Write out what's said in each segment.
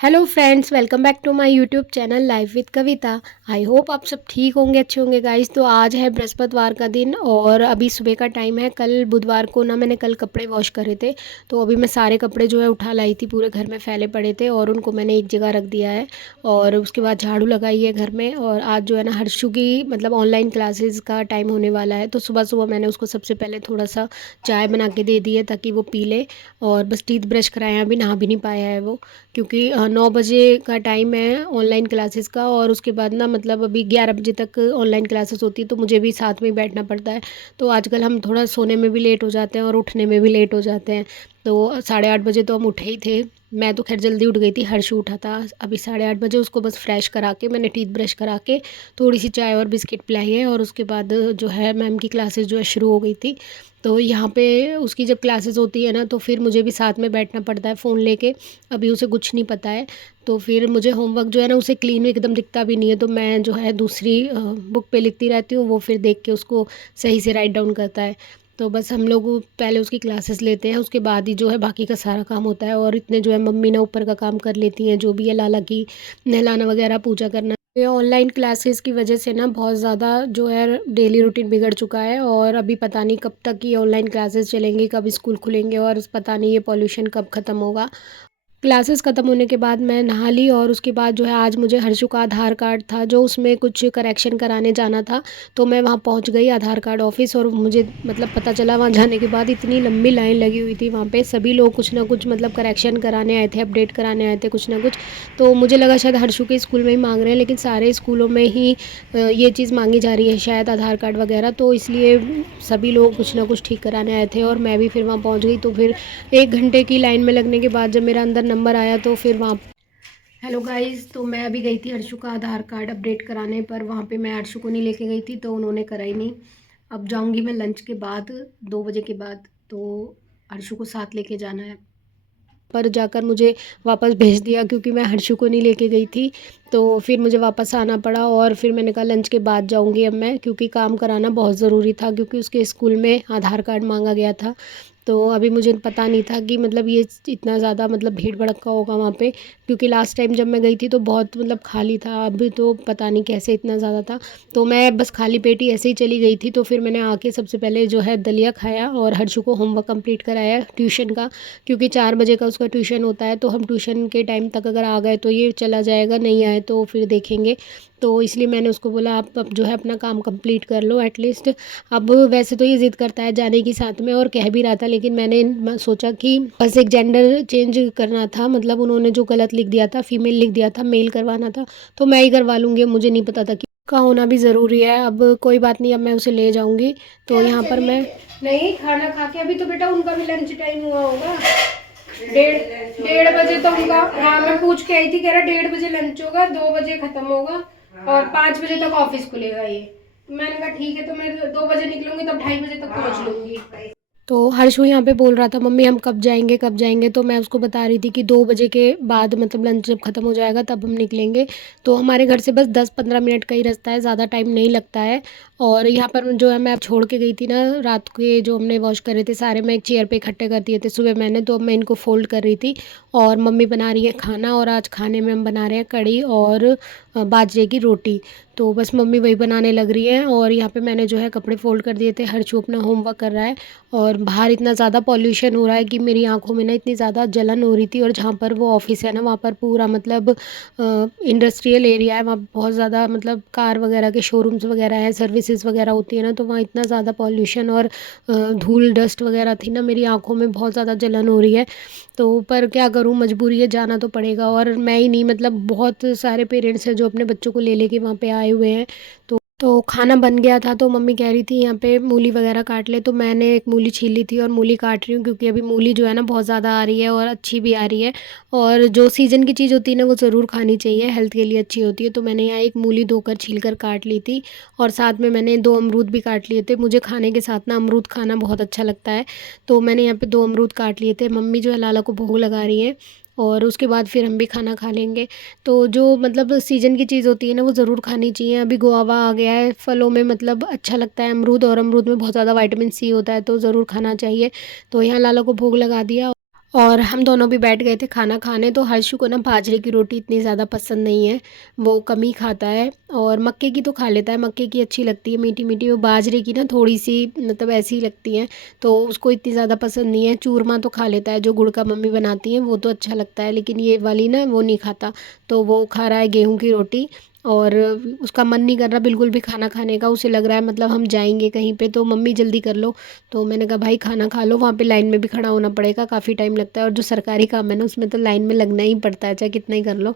Hello friends, welcome back to my YouTube channel life with Kavita. I hope आप सब ठीक होंगे, अच्छे होंगे गाइस। तो आज है बृहस्पतिवार का दिन और अभी सुबह का टाइम है। कल बुधवार को ना मैंने कल कपड़े वॉश करे थे, तो अभी मैं सारे कपड़े जो है उठा लाई थी। पूरे घर में फैले पड़े थे और उनको मैंने एक जगह रख दिया है और उसके बाद झाड़ू लगाई है घर में। और आज जो है ना हर्षु की मतलब ऑनलाइन क्लासेस का टाइम होने वाला है, तो सुबह सुबह मैंने उसको सबसे पहले थोड़ा सा चाय बना के दे दी है ताकि वो पी ले। और बस टीथ ब्रश कराया, अभी नहा भी नहीं पाया है वो, क्योंकि 9 बजे का टाइम है ऑनलाइन क्लासेस का। और उसके बाद ना मतलब अभी 11 बजे तक ऑनलाइन क्लासेस होती है, तो मुझे भी साथ में ही बैठना पड़ता है। तो आजकल हम थोड़ा सोने में भी लेट हो जाते हैं और उठने में भी लेट हो जाते हैं। तो 8:30 बजे तो हम उठे ही थे। मैं तो खैर जल्दी उठ गई थी, हर्षु उठा था अभी 8:30 बजे। उसको बस फ्रेश करा के मैंने टीथ ब्रश करा के थोड़ी सी चाय और बिस्किट पिलाई है। और उसके बाद जो है मैम की क्लासेस जो है शुरू हो गई थी। तो यहाँ पे उसकी जब क्लासेस होती है ना, तो फिर मुझे भी साथ में बैठना पड़ता है फ़ोन लेके। अभी उसे कुछ नहीं पता है, तो फिर मुझे होमवर्क जो है ना उसे क्लीन एकदम दिखता भी नहीं है, तो मैं जो है दूसरी बुक पे लिखती रहती हूँ। वो फिर देख के उसको सही से राइट डाउन करता है। तो बस हम लोग पहले उसकी क्लासेस लेते हैं, उसके बाद ही जो है बाकी का सारा काम होता है। और इतने जो है मम्मी ना ऊपर का काम कर लेती हैं, जो भी है लाला की नहलाना वगैरह, पूजा करना। ये ऑनलाइन क्लासेस की वजह से ना बहुत ज़्यादा जो है डेली रूटीन बिगड़ चुका है। और अभी पता नहीं कब तक ये ऑनलाइन क्लासेस चलेंगी, कब स्कूल खुलेंगे और पता नहीं ये पॉल्यूशन कब ख़त्म होगा। क्लासेस ख़त्म होने के बाद मैं नहा ली और उसके बाद जो है आज मुझे हर्षु का आधार कार्ड था, जो उसमें कुछ करेक्शन कराने जाना था। तो मैं वहाँ पहुँच गई आधार कार्ड ऑफिस, और मुझे मतलब पता चला वहाँ जाने के बाद इतनी लंबी लाइन लगी हुई थी वहाँ पे। सभी लोग कुछ ना कुछ मतलब करेक्शन कराने आए थे, अपडेट कराने आए थे कुछ ना कुछ। तो मुझे लगा शायद हर्षु के स्कूल में ही मांग रहे हैं, लेकिन सारे स्कूलों में ही ये चीज़ मांगी जा रही है शायद, आधार कार्ड वगैरह। तो इसलिए सभी लोग कुछ ना कुछ ठीक कराने आए थे और मैं भी फिर वहाँ पहुँच गई। तो फिर 1 घंटे की लाइन में लगने के बाद जब मेरा अंदर नंबर आया, तो फिर वहाँ हेलो गाइस, तो मैं अभी गई थी हर्षु का आधार कार्ड अपडेट कराने, पर वहाँ पे मैं हर्षु को नहीं लेके गई थी, तो उन्होंने कराई नहीं। अब जाऊँगी मैं लंच के बाद, 2 बजे के बाद। तो हर्षु को साथ लेके जाना है, पर जाकर मुझे वापस भेज दिया क्योंकि मैं हर्षु को नहीं लेके गई थी। तो फिर मुझे वापस आना पड़ा और फिर मैंने कहा लंच के बाद जाऊंगी अब मैं, क्योंकि काम कराना बहुत ज़रूरी था, क्योंकि उसके स्कूल में आधार कार्ड मांगा गया था। तो अभी मुझे पता नहीं था कि मतलब ये इतना ज़्यादा मतलब भीड़ भड़क्का होगा वहाँ पे, क्योंकि लास्ट टाइम जब मैं गई थी तो बहुत मतलब खाली था। अभी तो पता नहीं कैसे इतना ज़्यादा था। तो मैं बस खाली पेट ही ऐसे ही चली गई थी। तो फिर मैंने आके सबसे पहले जो है दलिया खाया और हर्षु को होमवर्क कंप्लीट कराया ट्यूशन का, क्योंकि 4 बजे का उसका ट्यूशन होता है। तो हम ट्यूशन के टाइम तक अगर आ गए तो ये चला जाएगा, नहीं आए तो फिर देखेंगे। तो इसलिए मैंने उसको बोला आप अब जो है अपना काम कंप्लीट कर लो एटलीस्ट। अब वैसे तो ये ज़िद करता है जाने की साथ में, और कह भी रहा था, लेकिन मैंने सोचा कि बस एक जेंडर चेंज करना था, मतलब उन्होंने जो गलत लिख दिया था, फीमेल लिख दिया था, मेल करवाना था, तो मैं ही करवा लूँगी। मुझे नहीं पता था कि का होना भी ज़रूरी है। अब कोई बात नहीं, अब मैं उसे ले जाऊँगी। तो यहाँ पर मैं नहीं खाना खा के, अभी तो बेटा उनका भी लंच टाइम हुआ होगा। 1:30 बजे तो उनका, हाँ मैं पूछ के आई थी, कह रहा 1:30 बजे लंच होगा, 2 बजे खत्म होगा और 5 बजे तक ऑफिस खुलेगा ये। मैंने कहा ठीक है, तो मैं 2 बजे निकलूंगी तब 2:30 बजे तक पहुंच लूंगी। तो हर्षु यहाँ पे बोल रहा था मम्मी हम कब जाएंगे कब जाएंगे, तो मैं उसको बता रही थी कि 2 बजे के बाद मतलब लंच जब ख़त्म हो जाएगा तब हम निकलेंगे। तो हमारे घर से बस 10-15 मिनट का ही रास्ता है, ज़्यादा टाइम नहीं लगता है। और यहाँ पर जो है मैं अब छोड़ के गई थी ना, रात के जो हमने वॉश करे थे सारे मैं एक चेयर पे इकट्ठे कर दिए थे सुबह मैंने, तो अब मैं इनको फोल्ड कर रही थी। और मम्मी बना रही है खाना, और आज खाने में हम बना रहे हैं कढ़ी और बाजरे की रोटी। तो बस मम्मी वही बनाने लग रही है। और यहाँ पे मैंने जो है कपड़े फोल्ड कर दिए थे, हर्षु अपना होमवर्क कर रहा है। और बाहर इतना ज़्यादा पॉल्यूशन हो रहा है कि मेरी आंखों में ना इतनी ज़्यादा जलन हो रही थी। और जहाँ पर वो ऑफिस है ना, वहाँ पर पूरा मतलब इंडस्ट्रियल एरिया है, वहाँ बहुत ज़्यादा मतलब कार वगैरह के शोरूम्स वगैरह हैं, सर्विसेज वगैरह होती है ना, तो वहाँ इतना ज़्यादा पॉल्यूशन और धूल डस्ट वगैरह थी ना, मेरी आंखों में बहुत ज़्यादा जलन हो रही है। तो पर क्या करूँ, मजबूरी है, जाना तो पड़ेगा। और मैं ही नहीं मतलब बहुत सारे पेरेंट्स हैं जो अपने बच्चों को ले लेके वहाँ पे आए हुए हैं। तो खाना बन गया था, तो मम्मी कह रही थी यहाँ पे मूली वगैरह काट ले, तो मैंने एक मूली छील ली थी और मूली काट रही हूँ, क्योंकि अभी मूली जो है ना बहुत ज़्यादा आ रही है और अच्छी भी आ रही है। और जो सीज़न की चीज़ होती है ना वो ज़रूर खानी चाहिए, हेल्थ के लिए अच्छी होती है। तो मैंने यहाँ एक मूली धोकर छील कर काट ली थी, और साथ में मैंने 2 अमरूद भी काट लिए थे। मुझे खाने के साथ ना अमरूद खाना बहुत अच्छा लगता है, तो मैंने यहाँ पे 2 अमरूद काट लिए थे। मम्मी जो है लाला को भोग लगा रही है, और उसके बाद फिर हम भी खाना खा लेंगे। तो जो मतलब सीज़न की चीज़ होती है ना वो ज़रूर खानी चाहिए। अभी गुआवा आ गया है फलों में, मतलब अच्छा लगता है अमरूद, और अमरूद में बहुत ज़्यादा विटामिन सी होता है, तो ज़रूर खाना चाहिए। तो यहाँ लाला को भोग लगा दिया। और हम दोनों भी बैठ गए थे खाना खाने। तो हर्षु को ना बाजरे की रोटी इतनी ज़्यादा पसंद नहीं है, वो कम ही खाता है। और मक्के की तो खा लेता है, मक्के की अच्छी लगती है मीठी मीठी। वो बाजरे की ना थोड़ी सी मतलब ऐसी ही लगती है, तो उसको इतनी ज़्यादा पसंद नहीं है। चूरमा तो खा लेता है, जो गुड़ का मम्मी बनाती हैं वो तो अच्छा लगता है, लेकिन ये वाली ना वो नहीं खाता। तो वो खा रहा है गेहूँ की रोटी। और उसका मन नहीं कर रहा बिल्कुल भी खाना खाने का। उसे लग रहा है मतलब हम जाएंगे कहीं पे तो मम्मी जल्दी कर लो। तो मैंने कहा भाई खाना खा लो, वहाँ पे लाइन में भी खड़ा होना पड़ेगा, काफ़ी टाइम लगता है। और जो सरकारी काम है ना उसमें तो लाइन में लगना ही पड़ता है, चाहे कितना ही कर लो।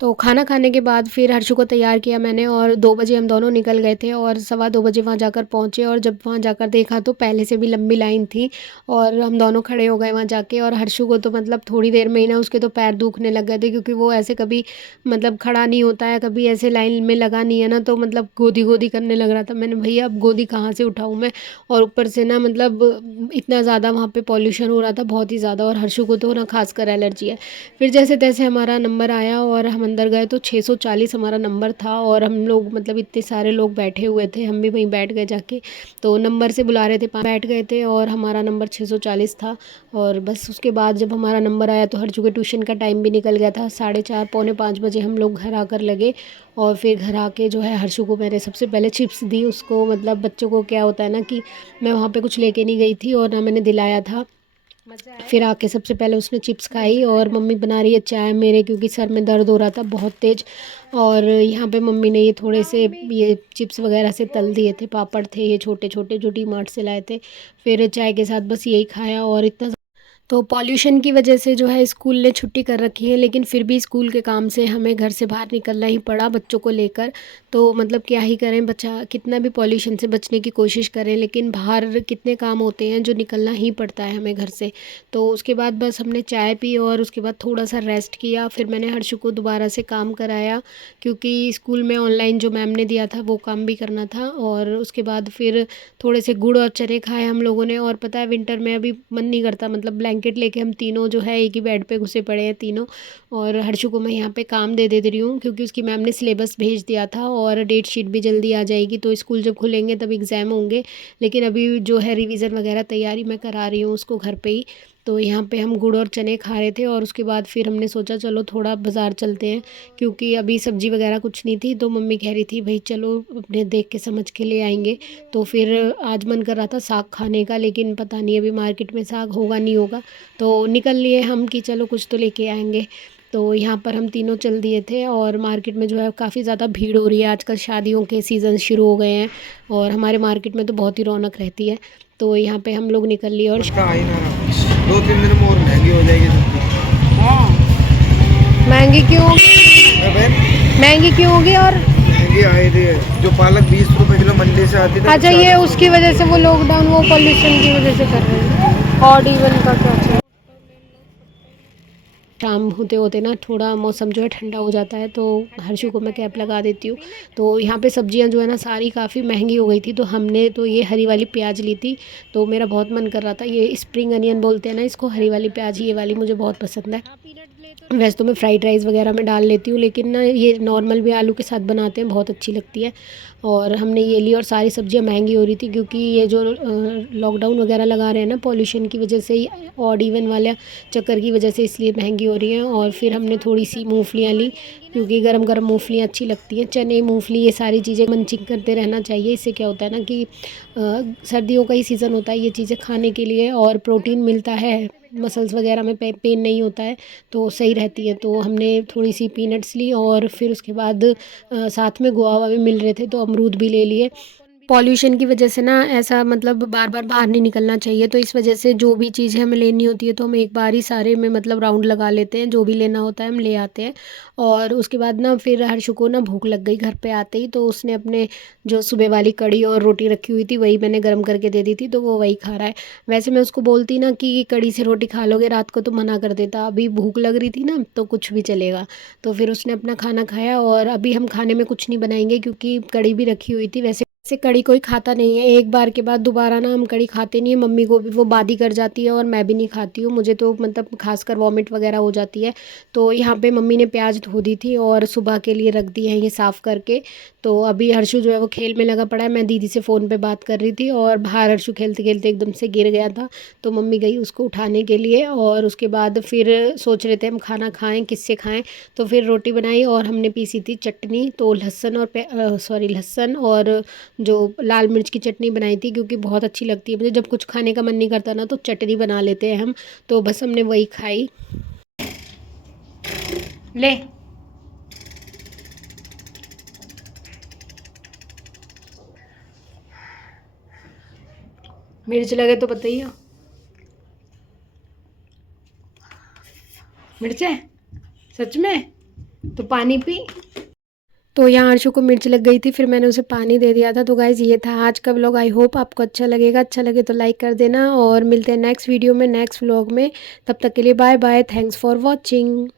तो खाना खाने के बाद फिर हर्षु को तैयार किया मैंने, और 2 बजे हम दोनों निकल गए थे। और 2:15 वहाँ जाकर पहुँचे, और जब वहाँ जाकर देखा तो पहले से भी लंबी लाइन थी। और हम दोनों खड़े हो गए वहाँ जाके। और हर्षु को तो मतलब थोड़ी देर में ही ना उसके तो पैर दुखने लग गए थे, क्योंकि वो ऐसे कभी मतलब खड़ा नहीं होता है, कभी ऐसे लाइन में लगा नहीं है ना, तो मतलब गोदी गोदी करने लग रहा था। मैंने भैया अब गोदी कहाँ से उठाऊँ मैं। और ऊपर से ना मतलब इतना ज़्यादा वहाँ पे पॉल्यूशन हो रहा था, बहुत ही ज़्यादा। और हर्षु को तो ना खासकर एलर्जी है। फिर जैसे तैसे हमारा नंबर आया और हम अंदर गए, तो 640 हमारा नंबर था। और हम लोग मतलब इतने सारे लोग बैठे हुए थे, हम भी वहीं बैठ गए जाके। तो नंबर से बुला रहे थे, बैठ गए थे, और हमारा नंबर 640 था। और बस उसके बाद जब हमारा नंबर आया तो हर्षु के ट्यूशन का टाइम भी निकल गया था। 4:30 पौने 5 बजे हम लोग घर आकर लगे। और फिर घर आके जो है हर्षु को मैंने सबसे पहले चिप्स दी उसको। मतलब बच्चों को क्या होता है ना कि मैं वहाँ पे कुछ लेके नहीं गई थी और ना मैंने दिलाया था। फिर आके सबसे पहले उसने चिप्स खाई, और मम्मी बना रही है चाय मेरे, क्योंकि सर में दर्द हो रहा था बहुत तेज़। और यहाँ पे मम्मी ने ये थोड़े से ये चिप्स वगैरह से तल दिए थे, पापड़ थे ये छोटे छोटे जो डी मार्ट से लाए थे। फिर चाय के साथ बस यही खाया। और इतना तो पॉल्यूशन की वजह से जो है स्कूल ने छुट्टी कर रखी है, लेकिन फिर भी स्कूल के काम से हमें घर से बाहर निकलना ही पड़ा बच्चों को लेकर। तो मतलब क्या ही करें, बच्चा कितना भी पॉल्यूशन से बचने की कोशिश करें, लेकिन बाहर कितने काम होते हैं जो निकलना ही पड़ता है हमें घर से। तो उसके बाद बस हमने चाय पी और उसके बाद थोड़ा सा रेस्ट किया। फिर मैंने हर्षु को दोबारा से काम कराया, क्योंकि स्कूल में ऑनलाइन जो मैम ने दिया था वो काम भी करना था। और उसके बाद फिर थोड़े से गुड़ और चने खाए हम लोगों ने। और पता है विंटर में अभी मन नहीं करता, मतलब ब्लैंकेट लेके हम तीनों जो है एक ही बेड पे घुसे पड़े हैं तीनों। और हर्षु को मैं यहाँ पे काम दे रही हूँ, क्योंकि उसकी मैम ने सिलेबस भेज दिया था और डेट शीट भी जल्दी आ जाएगी, तो स्कूल जब खुलेंगे तब एग्ज़ाम होंगे। लेकिन अभी जो है रिवीज़न वगैरह तैयारी मैं करा रही हूँ उसको घर पे ही। तो यहाँ पे हम गुड़ और चने खा रहे थे, और उसके बाद फिर हमने सोचा चलो थोड़ा बाज़ार चलते हैं, क्योंकि अभी सब्ज़ी वगैरह कुछ नहीं थी। तो मम्मी कह रही थी भाई चलो अपने देख के समझ के ले आएंगे। तो फिर आज मन कर रहा था साग खाने का, लेकिन पता नहीं अभी मार्केट में साग होगा नहीं होगा। तो निकल लिए हम कि चलो कुछ तो लेके आएंगे। तो यहाँ पर हम तीनों चल दिए थे, और मार्केट में जो है काफ़ी ज़्यादा भीड़ हो रही है आजकल, शादियों के सीज़न शुरू हो गए हैं। और हमारे मार्केट में तो बहुत ही रौनक रहती है। तो यहाँ पे हम लोग निकल लिए। और उसका आ ही ना रहा, 2-3 दिन में और महंगी हो जाएगी सब्जी। महंगी क्यों मैं बहन महंगी क्यों होगी? और महंगी आ ही रही है। जो पालक 20 रुपए किलो मंडी से आती थी, अच्छा, ये उसकी वजह से वो लॉकडाउन वो पॉल्यूशन की वजह से कर रहे हैं। ऑड इवन का क्या चल, शाम होते होते ना थोड़ा मौसम जो है ठंडा हो जाता है, तो हर्षु को मैं कैप लगा देती हूँ। तो यहाँ पे सब्जियाँ जो है ना सारी काफ़ी महंगी हो गई थी, तो हमने तो ये हरी वाली प्याज ली थी। तो मेरा बहुत मन कर रहा था, ये स्प्रिंग अनियन बोलते हैं ना इसको, हरी वाली प्याज, ये वाली मुझे बहुत पसंद है। वैसे तो मैं फ्राइड राइस वगैरह में डाल लेती हूँ, लेकिन ना ये नॉर्मल भी आलू के साथ बनाते हैं, बहुत अच्छी लगती है। और हमने ये ली, और सारी सब्जियां महंगी हो रही थी, क्योंकि ये जो लॉकडाउन वगैरह लगा रहे हैं ना पॉल्यूशन की वजह से ही, ऑड इवन वाले चक्कर की वजह से, इसलिए महंगी हो रही है। और फिर हमने थोड़ी सी मूंगफलियाँ ली, क्योंकि गरम गरम मूंगफलियाँ अच्छी लगती हैं। चने, मूंगफली, ये सारी चीज़ें मंचिंग करते रहना चाहिए। इससे क्या होता है ना कि सर्दियों का ही सीज़न होता है ये चीज़ें खाने के लिए, और प्रोटीन मिलता है, मसल्स वगैरह में पेन नहीं होता है, तो सही रहती है। तो हमने थोड़ी सी पीनट्स ली, और फिर उसके बाद साथ में गुआवा भी मिल रहे थे, तो अमरूद भी ले लिए। पॉल्यूशन की वजह से ना ऐसा मतलब बार बार बाहर नहीं निकलना चाहिए, तो इस वजह से जो भी चीज़ें हमें लेनी होती है तो हम एक बार ही सारे में मतलब राउंड लगा लेते हैं, जो भी लेना होता है हम ले आते हैं। और उसके बाद ना फिर हर्षु को ना भूख लग गई घर पे आते ही, तो उसने अपने जो सुबह वाली कड़ी और रोटी रखी हुई थी वही मैंने गर्म करके दे दी थी, तो वो वही खा रहा है। वैसे मैं उसको बोलती ना कि कड़ी से रोटी खा लोगे रात को, तो मना कर देता। अभी भूख लग रही थी ना, तो कुछ भी चलेगा। तो फिर उसने अपना खाना खाया, और अभी हम खाने में कुछ नहीं बनाएंगे क्योंकि कड़ी भी रखी हुई थी। वैसे से कड़ी कोई खाता नहीं है, एक बार के बाद दोबारा ना हम कड़ी खाते नहीं है। मम्मी को भी वो बादी कर जाती है और मैं भी नहीं खाती हूँ, मुझे तो मतलब खासकर वॉमिट वगैरह हो जाती है। तो यहाँ पे मम्मी ने प्याज धो दी थी और सुबह के लिए रख दी है ये साफ़ करके। तो अभी हर्षु जो है वो खेल में लगा पड़ा है, मैं दीदी से फ़ोन पे बात कर रही थी और बाहर हर्षु खेलते खेलते एकदम से गिर गया था। तो मम्मी गई उसको उठाने के लिए और उसके बाद फिर सोच रहे थे हम खाना खाएं, किससे खाएं। तो फिर रोटी बनाई और हमने पीसी थी चटनी, तो लहसुन और सॉरी लहसुन और जो लाल मिर्च की चटनी बनाई थी, क्योंकि बहुत अच्छी लगती है मुझे। जब कुछ खाने का मन नहीं करता ना तो चटनी बना लेते हैं हम। तो बस हमने वही खाई। ले मिर्च लगे तो बताइए। मिर्च है सच में? तो पानी पी। तो यहाँ अंशु को मिर्च लग गई थी, फिर मैंने उसे पानी दे दिया था। तो गाइज़ ये था आज का व्लॉग। आई होप आपको अच्छा लगेगा, अच्छा लगे तो लाइक कर देना और मिलते हैं नेक्स्ट वीडियो में, नेक्स्ट व्लॉग में। तब तक के लिए bye bye, thanks for watching.